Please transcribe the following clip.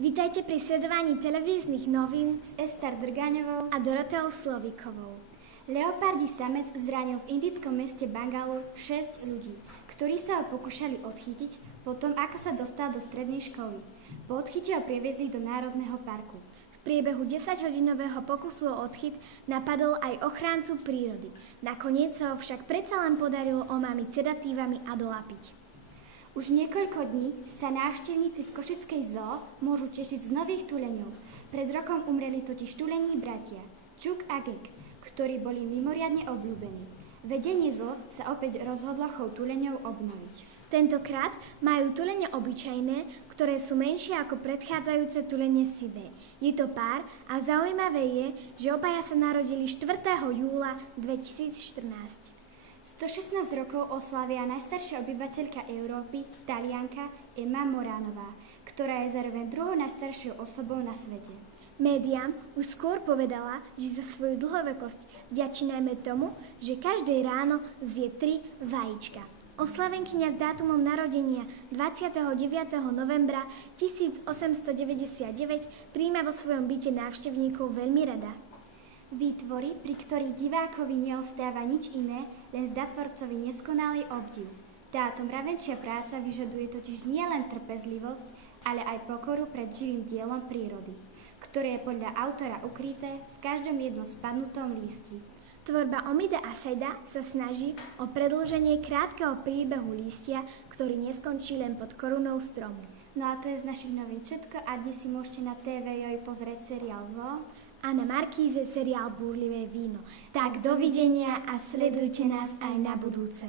Vítajte pri sledovaní televíznych novín s Ester Drgaňovou a Doroteou Slovíkovou. Leopardí samec zranil v indickom meste Bangalore 6 ľudí, ktorí sa ho pokúšali odchytiť potom, ako sa dostal do strednej školy. Po odchyte ho prieviezli do Národného parku. V priebehu 10-hodinového pokusu o odchyt napadol aj ochráncu prírody. Nakoniec sa ho však predsa len podarilo omámiť sedatívami a dolapiť. Už niekoľko dní sa návštevníci v Košickej zoo môžu tešiť z nových tuleňov. Pred rokom umreli totiž tulení bratia Čuk a Gek, ktorí boli mimoriadne obľúbení. Vedenie zoo sa opäť rozhodlo chov tuleňov obnoviť. Tentokrát majú tulene obyčajné, ktoré sú menšie ako predchádzajúce tulene sivé. Je to pár a zaujímavé je, že obaja sa narodili 4. júla 2014. 116 rokov oslavia najstaršia obyvateľka Európy, Talianka Emma Moranová, ktorá je zároveň druhou najstaršou osobou na svete. Médiám už skôr povedala, že za svoju dlhovekosť vďačí najmä tomu, že každé ráno zje 3 vajíčka. Oslavenkyňa s dátumom narodenia 29. novembra 1899 prijíma vo svojom byte návštevníkov veľmi rada. Výtvory, pri ktorých divákovi neostáva nič iné, len zdá tvorcovi neskonalý obdiv. Táto mravenčia práca vyžaduje totiž nielen trpezlivosť, ale aj pokoru pred živým dielom prírody, ktoré je podľa autora ukryté v každom jednom spadnutom lístí. Tvorba Omida Asajda sa snaží o predĺženie krátkeho príbehu lístia, ktorý neskončí len pod korunou stromu. No a to je z našich novín všetko a dnes si môžete na TV Joj pozrieť seriál Zoo a na Markíze seriál Búrlivé víno. Tak dovidenia a sledujte nás aj na budúce.